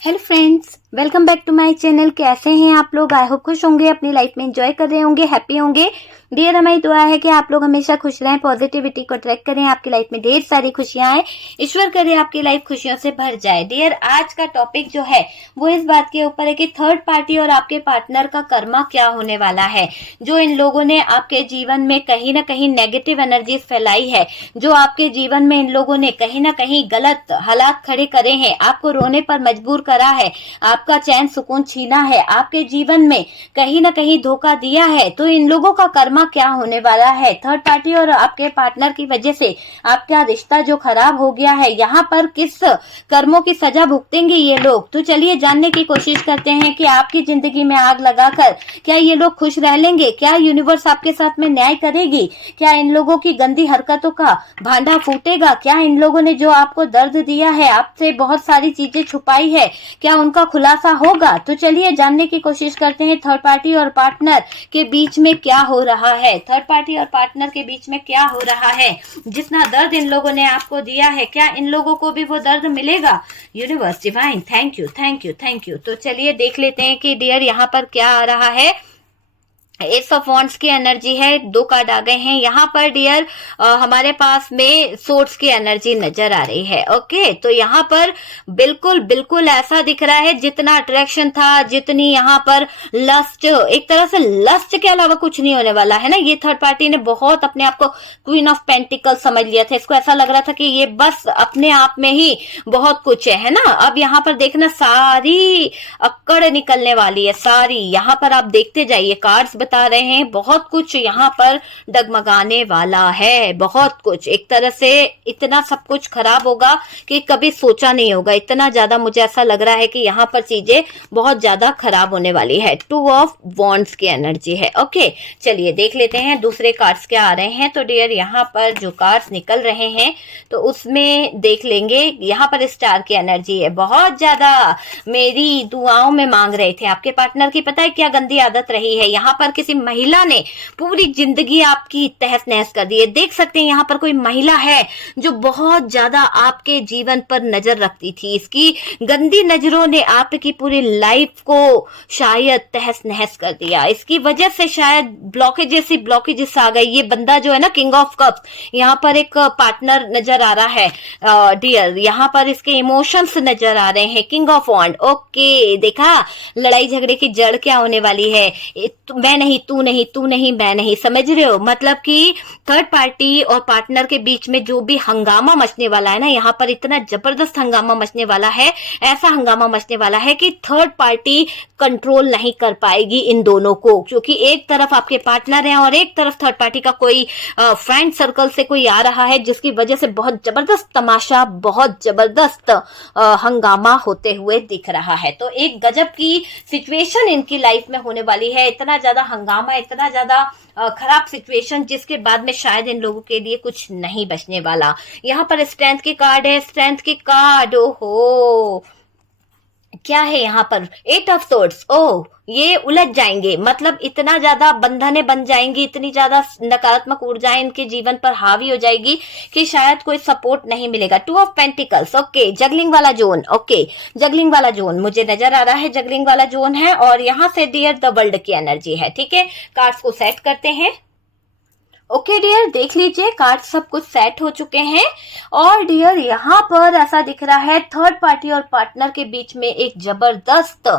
Hello friends, welcome back to my channel. कैसे हैं आप लोग? आई होप खुश होंगे, अपनी लाइफ में एंजॉय कर रहे होंगे, हैप्पी होंगे। डियर, हमारी दुआ है कि आप लोग हमेशा खुश रहें, पॉजिटिविटी को अट्रैक्ट करें, आपकी लाइफ में ढेर सारी खुशियां आए, ईश्वर करे आपकी लाइफ खुशियों से भर जाए। डियर, आज का टॉपिक जो है वो इस बात के ऊपर है कि थर्ड पार्टी और आपके पार्टनर का कर्मा क्या होने वाला है। जो इन लोगों ने आपके जीवन में कहीं ना कहीं नेगेटिव एनर्जीज फैलाई है, जो आपके जीवन में इन लोगों ने कहीं ना कहीं गलत हालात खड़े करे हैं, आपको रोने पर मजबूर करा है, आपका चैन सुकून छीना है, आपके जीवन में कहीं ना कहीं धोखा दिया है, तो इन लोगों का कर्मा क्या होने वाला है। थर्ड पार्टी और आपके पार्टनर की वजह से आपका रिश्ता जो खराब हो गया है, यहाँ पर किस कर्मों की सजा भुगतेंगे ये लोग। तो चलिए जानने की कोशिश करते हैं कि आपकी जिंदगी में आग लगाकर क्या ये लोग खुश रह लेंगे, क्या यूनिवर्स आपके साथ में न्याय करेगी, क्या इन लोगों की गंदी हरकतों का भांडा फूटेगा, क्या इन लोगों ने जो आपको दर्द दिया है, आपसे बहुत सारी चीजें छुपाई है, क्या उनका खुलासा होगा। तो चलिए जानने की कोशिश करते हैं थर्ड पार्टी और पार्टनर के बीच में क्या हो रहा है। थर्ड पार्टी और पार्टनर के बीच में क्या हो रहा है, जितना दर्द इन लोगों ने आपको दिया है, क्या इन लोगों को भी वो दर्द मिलेगा। Universe divine, thank you thank you thank you. तो चलिए देख लेते हैं कि डियर यहाँ पर क्या आ रहा है। एस ऑफ वॉन्ड्स की एनर्जी है, 2 कार्ड आ गए हैं यहाँ पर डियर। हमारे पास में सोर्स की एनर्जी नजर आ रही है। ओके, तो यहाँ पर बिल्कुल बिल्कुल ऐसा दिख रहा है, जितना अट्रैक्शन था, जितनी यहाँ पर लस्ट, एक तरह से लस्ट के अलावा कुछ नहीं होने वाला है ना। ये थर्ड पार्टी ने बहुत अपने आप को क्वीन ऑफ पेंटिकल समझ लिया था। इसको ऐसा लग रहा था कि ये बस अपने आप में ही बहुत कुछ है ना। अब यहाँ पर देखना, सारी अक्कड़ निकलने वाली है, सारी। यहाँ पर आप देखते जाइए, कार्ड्स बता रहे हैं बहुत कुछ यहाँ पर डगमगाने वाला है, बहुत कुछ। एक तरह से इतना सब कुछ खराब होगा कि कभी सोचा नहीं होगा। इतना ज्यादा मुझे ऐसा लग रहा है कि यहाँ पर चीजें बहुत ज्यादा खराब होने वाली है। 2 ऑफ वॉन्ड्स की एनर्जी है। ओके, चलिए देख लेते हैं दूसरे कार्ड्स क्या आ रहे हैं। तो डियर, यहाँ पर जो कार्ड्स निकल रहे हैं तो उसमें देख लेंगे, यहाँ पर स्टार की एनर्जी है। बहुत ज्यादा मेरी दुआओं में मांग रहे थे आपके पार्टनर की, पता है क्या गंदी आदत रही है। यहाँ पर किसी महिला ने पूरी जिंदगी आपकी तहस नहस कर दी है। देख सकते हैं यहाँ पर कोई महिला है जो बहुत ज्यादा आपके जीवन पर नजर रखती थी। इसकी गंदी नजरों ने आपकी पूरी लाइफ को शायद तहस नहस कर दिया। इसकी वजह से शायद ब्लॉकेजेस आ गई। ये बंदा जो है ना, किंग ऑफ कप्स, यहाँ पर एक पार्टनर नजर आ रहा है डियर। यहाँ पर इसके इमोशंस नजर आ रहे हैं, किंग ऑफ वॉन्ड। ओके, देखा लड़ाई झगड़े की जड़ क्या होने वाली है। मैं नहीं, तू नहीं, तू नहीं, मैं नहीं, समझ रहे हो। मतलब कि थर्ड पार्टी और पार्टनर के बीच में जो भी हंगामा मचने वाला है ना, यहाँ पर इतना जबरदस्त हंगामा मचने वाला है, ऐसा हंगामा मचने वाला है कि थर्ड पार्टी कंट्रोल नहीं कर पाएगी इन दोनों को। क्योंकि एक तरफ आपके पार्टनर हैं और एक तरफ थर्ड पार्टी का कोई फ्रेंड सर्कल से कोई आ रहा है, जिसकी वजह से बहुत जबरदस्त तमाशा, बहुत जबरदस्त हंगामा होते हुए दिख रहा है। तो एक गजब की सिचुएशन इनकी लाइफ में होने वाली है। इतना ज्यादा हंगामा, इतना ज्यादा खराब सिचुएशन, जिसके बाद में शायद इन लोगों के लिए कुछ नहीं बचने वाला। यहाँ पर स्ट्रेंथ की कार्ड है, स्ट्रेंथ की कार्ड। ओहो, क्या है यहाँ पर? 8 ऑफ सोर्ड्स। ओह, ये उलझ जाएंगे, मतलब इतना ज्यादा बंधने बन जाएंगी, इतनी ज्यादा नकारात्मक ऊर्जाएं इनके जीवन पर हावी हो जाएगी कि शायद कोई सपोर्ट नहीं मिलेगा। 2 ऑफ पेंटिकल्स। ओके, जगलिंग वाला जोन। ओके, जगलिंग वाला जोन मुझे नजर आ रहा है, जगलिंग वाला जोन है। और यहाँ से डियर द वर्ल्ड की एनर्जी है। ठीक है, कार्ड्स को सेट करते हैं। ओके डियर, देख लीजिए कार्ड सब कुछ सेट हो चुके हैं। और डियर, यहाँ पर ऐसा दिख रहा है थर्ड पार्टी और पार्टनर के बीच में एक जबरदस्त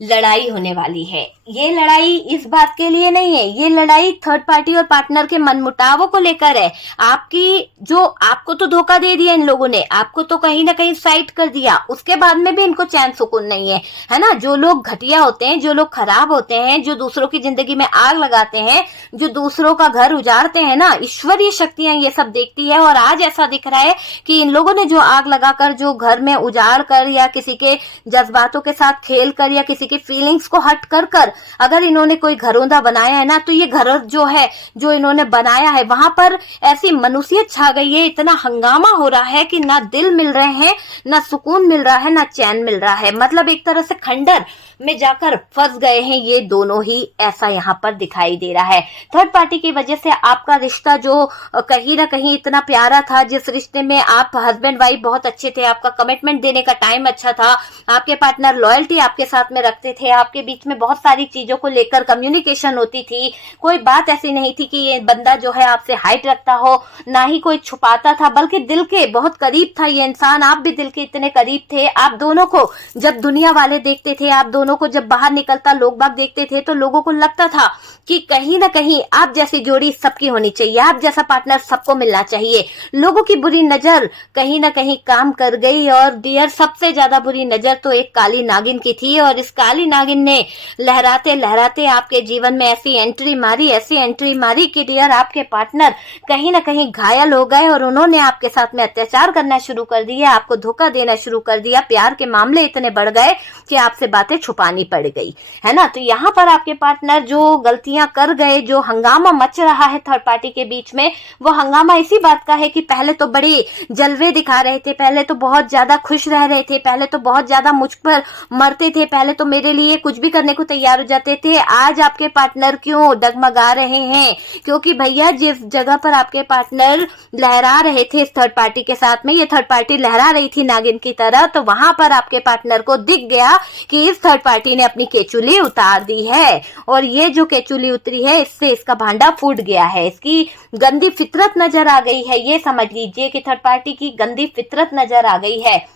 लड़ाई होने वाली है। ये लड़ाई इस बात के लिए नहीं है, ये लड़ाई थर्ड पार्टी और पार्टनर के मनमुटावों को लेकर है। आपकी जो, आपको तो धोखा दे दिया इन लोगों ने, आपको तो कहीं ना कहीं साइड कर दिया, उसके बाद में भी इनको चैन सुकून नहीं है ना। जो लोग घटिया होते हैं, जो लोग खराब होते हैं, जो दूसरों की जिंदगी में आग लगाते हैं, जो दूसरों का घर उजाड़ते हैं ना, ईश्वरीय शक्तियां ये सब देखती है। और आज ऐसा दिख रहा है कि इन लोगों ने जो आग लगाकर, जो घर में उजाड़ कर, या किसी के जज्बातों के साथ खेल कर, या किसी की फीलिंग्स को हट कर कर अगर इन्होंने कोई घरौंदा बनाया है ना, तो ये घर जो है, जो इन्होंने बनाया है, वहां पर ऐसी मनुष्यत छा गई है, इतना हंगामा हो रहा है कि ना दिल मिल रहे हैं, ना सुकून मिल रहा है, ना चैन मिल रहा है। मतलब एक तरह से खंडर में जाकर फंस गए हैं ये दोनों ही, ऐसा यहाँ पर दिखाई दे रहा है। थर्ड पार्टी की वजह से आपका रिश्ता जो कहीं ना कहीं इतना प्यारा था, जिस रिश्ते में आप हस्बैंड वाइफ बहुत अच्छे थे, आपका कमिटमेंट देने का टाइम अच्छा था, आपके पार्टनर लॉयल्टी आपके साथ में रखते थे, आपके बीच में बहुत सारी चीजों को लेकर कम्युनिकेशन होती थी, कोई बात ऐसी नहीं थी कि ये बंदा जो है आपसे हाइट रखता हो, ना ही कोई छुपाता था, बल्कि दिल के बहुत करीब था ये इंसान, आप भी दिल के इतने करीब थे। आप दोनों को जब दुनिया वाले देखते थे, आप दोनों को जब बाहर निकलता लोग बाग देखते थे, तो लोगों को लगता था कि कहीं ना कहीं आप जैसी जोड़ी सबकी होनी चाहिए, आप जैसा पार्टनर सबको मिलना चाहिए। लोगों की बुरी नजर कहीं ना कहीं काम कर गई, और डियर सबसे ज्यादा बुरी नजर तो एक काली नागिन की थी, और इस काली नागिन ने लहराते लहराते आपके जीवन में ऐसी एंट्री मारी कि डियर आपके पार्टनर कहीं ना कहीं घायल हो गए, और उन्होंने आपके साथ में अत्याचार करना शुरू कर दिया, आपको धोखा देना शुरू कर दिया, प्यार के मामले इतने बढ़ गए कि आपसे बातें छुपानी पड़ गई, है ना। तो यहाँ पर आपके पार्टनर जो गलतियां कर गए, जो हंगामा मच रहा है थर्ड पार्टी के बीच में, वो हंगामा इसी बात का है कि पहले तो बड़े जलवे दिखा रहे थे, पहले तो बहुत ज्यादा खुश रह रहे थे, पहले तो बहुत ज्यादा मुझ पर मरते थे, पहले तो मेरे लिए कुछ भी करने को तैयार हो जाते थे। आज आपके पार्टनर क्यों डगमगा रहे हैं? क्योंकि भैया जिस जगह पर आपके पार्टनर लहरा रहे थे इस थर्ड पार्टी के साथ में, ये थर्ड पार्टी लहरा रही थी नागिन की तरह, तो वहां पर आपके पार्टनर को दिख गया कि इस थर्ड पार्टी ने अपनी केचुली उतार दी है, और ये जो केचुली उतरी है इससे इसका भांडा फूट गया है, इसकी गंदी फितरत नजर आ गई है। ये समझ लीजिए कि थर्ड पार्टी की गंदी फितरत नजर आ गई है।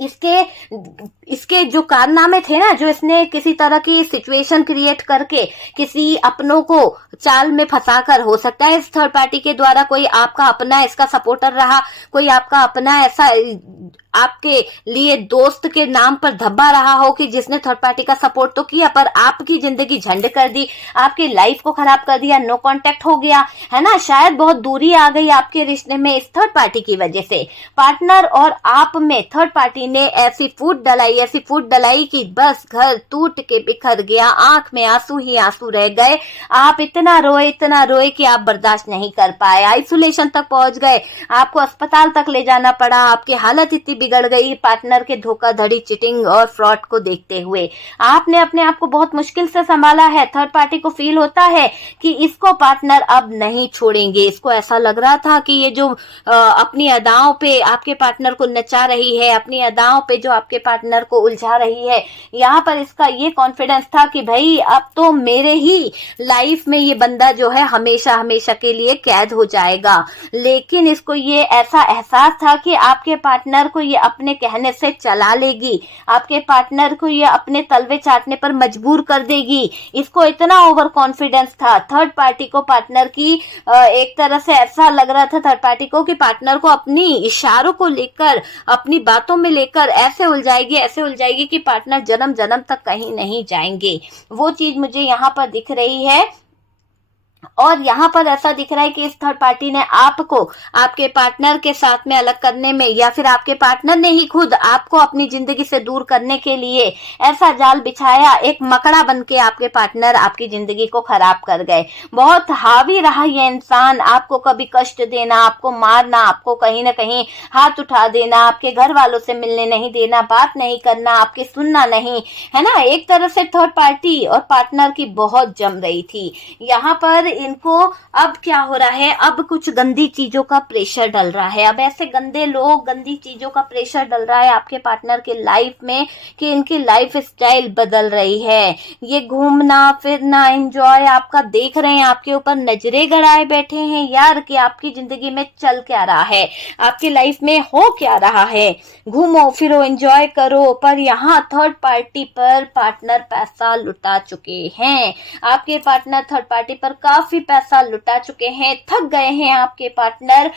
इसके जो कारनामे थे ना, जो इसने किसी तरह की सिचुएशन क्रिएट करके किसी अपनों को चाल में फंसाकर, हो सकता है इस थर्ड पार्टी के द्वारा कोई आपका अपना इसका सपोर्टर रहा, कोई आपका अपना ऐसा आपके लिए दोस्त के नाम पर धब्बा रहा हो कि जिसने थर्ड पार्टी का सपोर्ट तो किया पर आपकी जिंदगी झंड कर दी, आपकी लाइफ को खराब कर दिया, नो कांटेक्ट हो गया, है ना। शायद बहुत दूरी आ गई आपके रिश्ते में इस थर्ड पार्टी की वजह से। पार्टनर और आप में थर्ड पार्टी ने ऐसी फूट डलाई कि बस घर टूट के बिखर गया, आंख में आंसू ही आंसू रह गए। आप इतना रोए कि आप बर्दाश्त नहीं कर पाए, आइसोलेशन तक पहुंच गए, आपको अस्पताल तक ले जाना पड़ा, आपकी हालत इतनी बिगड़ गई पार्टनर के धोखाधड़ी, चिटिंग और फ्रॉड को देखते हुए। आपने अपने आप को बहुत मुश्किल से संभाला है। थर्ड पार्टी को फील होता है कि इसको पार्टनर अब नहीं छोड़ेंगे। इसको ऐसा लग रहा था कि ये जो अपनी अदाओं पे आपके पार्टनर को नचा रही है, अपनी अदाओं पे जो आपके पार्टनर को उलझा रही है, यहाँ पर इसका ये कॉन्फिडेंस था कि भाई अब तो मेरे ही लाइफ में ये बंदा जो है हमेशा हमेशा के लिए कैद हो जाएगा। लेकिन इसको ये ऐसा एहसास था कि आपके पार्टनर को ये अपने कहने से चला लेगी, आपके पार्टनर को ये अपने तलवे चाटने पर मजबूर कर देगी। इसको इतना ओवर कॉन्फिडेंस था थर्ड पार्टी को, पार्टनर की एक तरह से ऐसा लग रहा था थर्ड पार्टी को कि पार्टनर को अपनी इशारों को लेकर, अपनी बातों में लेकर ऐसे उलझाएगी कि पार्टनर जन्म जन्म तक कहीं नहीं जाएंगे। वो चीज मुझे यहाँ पर दिख रही है। और यहाँ पर ऐसा दिख रहा है कि इस थर्ड पार्टी ने आपको आपके पार्टनर के साथ में अलग करने में, या फिर आपके पार्टनर ने ही खुद आपको अपनी जिंदगी से दूर करने के लिए ऐसा जाल बिछाया, एक मकड़ा बनके आपके पार्टनर आपकी जिंदगी को खराब कर गए। बहुत हावी रहा ये इंसान, आपको कभी कष्ट देना, आपको मारना, आपको कहीं ना कहीं हाथ उठा देना, आपके घर वालों से मिलने नहीं देना, बात नहीं करना, आपकी सुनना नहीं, है ना। एक तरह से थर्ड पार्टी और पार्टनर की बहुत जम रही थी। यहाँ पर इनको अब क्या हो रहा है, अब कुछ गंदी चीजों का प्रेशर डल रहा है। अब ऐसे गंदे लोग, गंदी चीजों का प्रेशर डल रहा है आपके पार्टनर के लाइफ में कि इनकी लाइफ स्टाइल बदल रही है। ये घूमना फिरना, एंजॉय आपका देख रहे हैं, आपके ऊपर नजरें गड़ाए बैठे हैं यार कि आपकी जिंदगी में चल क्या रहा है, आपकी लाइफ में हो क्या रहा है। घूमो फिरो, एंजॉय करो, पर यहाँ थर्ड पार्टी पर पार्टनर पैसा लुटा चुके हैं। आपके पार्टनर थर्ड पार्टी पर काफी काफी पैसा लुटा चुके हैं, थक गए हैं आपके पार्टनर।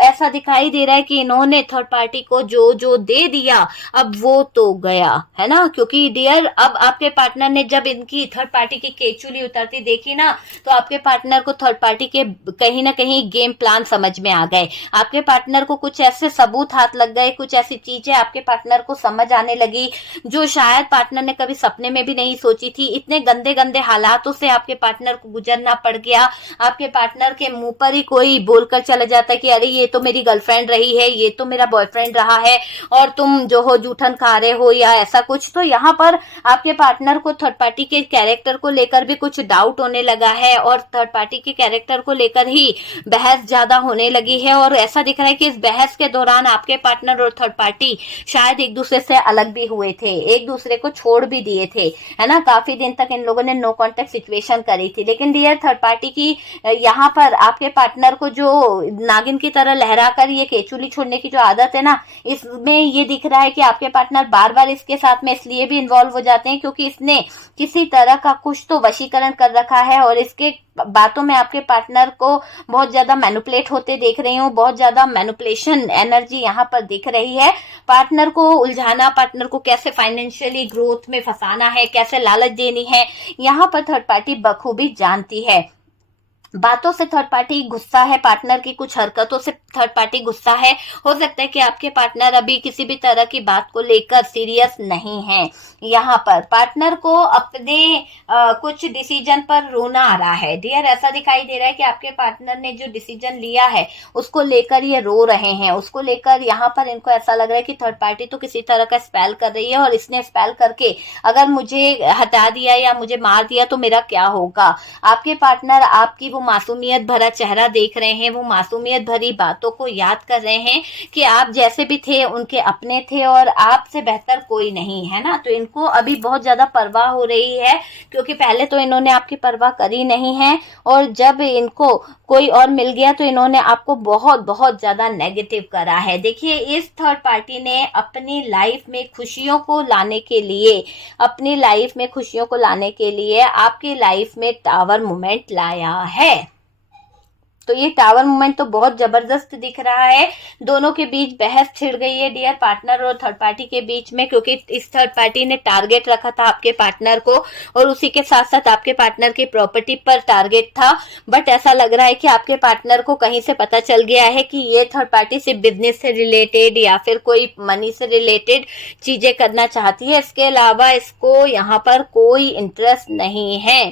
ऐसा दिखाई दे रहा है कि इन्होंने थर्ड पार्टी को जो जो दे दिया अब वो तो गया, है ना। क्योंकि डियर अब आपके पार्टनर ने जब इनकी थर्ड पार्टी की केचुली उतरती देखी ना, तो आपके पार्टनर को थर्ड पार्टी के कहीं ना कहीं गेम प्लान समझ में आ गए। आपके पार्टनर को कुछ ऐसे सबूत हाथ लग गए, कुछ ऐसी चीजें आपके पार्टनर को समझ आने लगी जो शायद पार्टनर ने कभी सपने में भी नहीं सोची थी। इतने गंदे गंदे हालातों से आपके पार्टनर को गुजरना पड़ गया। आपके पार्टनर के मुंह पर ही कोई बोलकर चला जाता है कि अरे ये तो मेरी गर्लफ्रेंड रही है, ये तो मेरा बॉयफ्रेंड रहा है और तुम जो हो जूठन खा रहे हो या ऐसा कुछ। तो यहाँ पर आपके पार्टनर को थर्ड पार्टी के कैरेक्टर को लेकर भी कुछ डाउट होने लगा है और थर्ड पार्टी के कैरेक्टर को लेकर ही बहस ज्यादा होने लगी है। और ऐसा दिख रहा है कि इस बहस के दौरान आपके पार्टनर और थर्ड पार्टी शायद एक दूसरे से अलग भी हुए थे, एक दूसरे को छोड़ भी दिए थे, है ना। काफी दिन तक इन लोगों ने नो कॉन्टेक्ट सिचुएशन करी थी। लेकिन डियर थर्ड पार्टी की यहाँ पर आपके पार्टनर को जो नागिन की तरह लहराकर ये केचुली छोड़ने की जो आदत है ना, इसमें ये दिख रहा है कि आपके पार्टनर बार बार इसके साथ में इसलिए भी इन्वॉल्व हो जाते हैं क्योंकि इसने किसी तरह का कुछ तो वशीकरण कर रखा है और इसके बातों में आपके पार्टनर को बहुत ज्यादा मैनिपुलेट होते देख रही हूँ। बहुत ज्यादा मैनिपुलेशन एनर्जी यहाँ पर दिख रही है। पार्टनर को उलझाना, पार्टनर को कैसे फाइनेंशियली ग्रोथ में फंसाना है, कैसे लालच देनी है, यहाँ पर थर्ड पार्टी बखूबी जानती है। बातों से थर्ड पार्टी गुस्सा है, पार्टनर की कुछ हरकतों से थर्ड पार्टी गुस्सा है। हो सकता है कि आपके पार्टनर अभी किसी भी तरह की बात को लेकर सीरियस नहीं है। यहाँ पर पार्टनर को अपने कुछ डिसीजन पर रोना आ रहा है। डियर ऐसा दिखाई दे रहा है कि आपके पार्टनर ने जो डिसीजन लिया है उसको लेकर ये रो रहे हैं, उसको लेकर यहाँ पर इनको ऐसा लग रहा है कि थर्ड पार्टी तो किसी तरह का स्पेल कर रही है और इसने स्पेल करके अगर मुझे हटा दिया या मुझे मार दिया तो मेरा क्या होगा। आपके पार्टनर आपकी वो मासूमियत भरा चेहरा देख रहे हैं, वो मासूमियत भरी बातों को याद कर रहे हैं कि आप जैसे भी थे उनके अपने थे और आपसे बेहतर कोई नहीं, है ना। तो इनको अभी बहुत ज्यादा परवाह हो रही है क्योंकि पहले तो इन्होंने आपकी परवाह करी नहीं है और जब इनको कोई और मिल गया तो इन्होंने आपको बहुत बहुत ज्यादा नेगेटिव करा है। देखिए इस थर्ड पार्टी ने अपनी लाइफ में खुशियों को लाने के लिए, अपनी लाइफ में खुशियों को लाने के लिए आपकी लाइफ में टावर मोमेंट लाया है। तो ये टावर मूवमेंट तो बहुत जबरदस्त दिख रहा है। दोनों के बीच बहस छिड़ गई है डियर, पार्टनर और थर्ड पार्टी के बीच में, क्योंकि इस थर्ड पार्टी ने टारगेट रखा था आपके पार्टनर को और उसी के साथ साथ आपके पार्टनर की प्रॉपर्टी पर टारगेट था। बट ऐसा लग रहा है कि आपके पार्टनर को कहीं से पता चल गया है कि ये थर्ड पार्टी सिर्फ बिजनेस से रिलेटेड या फिर कोई मनी से रिलेटेड चीजें करना चाहती है। इसके अलावा इसको यहाँ पर कोई इंटरेस्ट नहीं है।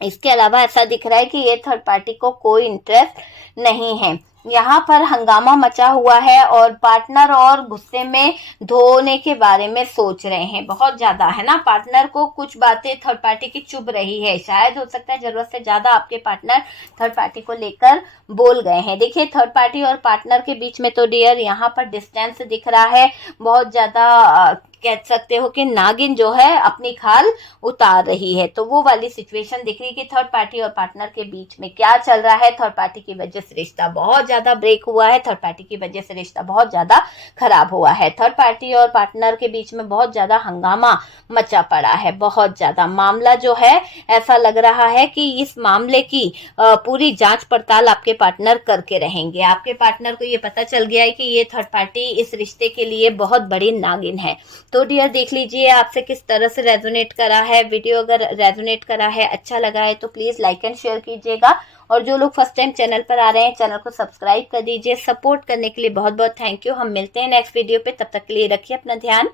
इसके अलावा ऐसा दिख रहा है कि ये थर्ड पार्टी को कोई इंटरेस्ट नहीं है। यहाँ पर हंगामा मचा हुआ है और पार्टनर और गुस्से में धोने के बारे में सोच रहे हैं बहुत ज्यादा, है ना। पार्टनर को कुछ बातें थर्ड पार्टी की चुभ रही है, शायद हो सकता है जरूरत से ज्यादा आपके पार्टनर थर्ड पार्टी को लेकर बोल गए हैं। देखिए थर्ड पार्टी और पार्टनर के बीच में तो डियर यहाँ पर डिस्टेंस दिख रहा है, बहुत ज्यादा कह सकते हो कि नागिन जो है अपनी खाल उतार रही है। तो वो वाली सिचुएशन दिख रही है कि थर्ड पार्टी और पार्टनर के बीच में क्या चल रहा है। थर्ड पार्टी की वजह से रिश्ता बहुत ज्यादा ब्रेक हुआ है, थर्ड पार्टी की वजह से रिश्ता बहुत ज्यादा खराब हुआ है। थर्ड पार्टी और पार्टनर के बीच में बहुत ज्यादा हंगामा मचा पड़ा है, बहुत ज्यादा। मामला जो है ऐसा लग रहा है कि इस मामले की पूरी जांच पड़ताल आपके पार्टनर करके रहेंगे। आपके पार्टनर को ये पता चल गया है कि ये थर्ड पार्टी इस रिश्ते के लिए बहुत बड़ी नागिन है। तो डियर देख लीजिए आपसे किस तरह से रेजोनेट करा है वीडियो। अगर रेजोनेट करा है, अच्छा लगा है तो प्लीज लाइक एंड शेयर कीजिएगा और जो लोग फर्स्ट टाइम चैनल पर आ रहे हैं चैनल को सब्सक्राइब कर दीजिए। सपोर्ट करने के लिए बहुत बहुत थैंक यू। हम मिलते हैं नेक्स्ट वीडियो पे, तब तक के लिए रखिए अपना ध्यान।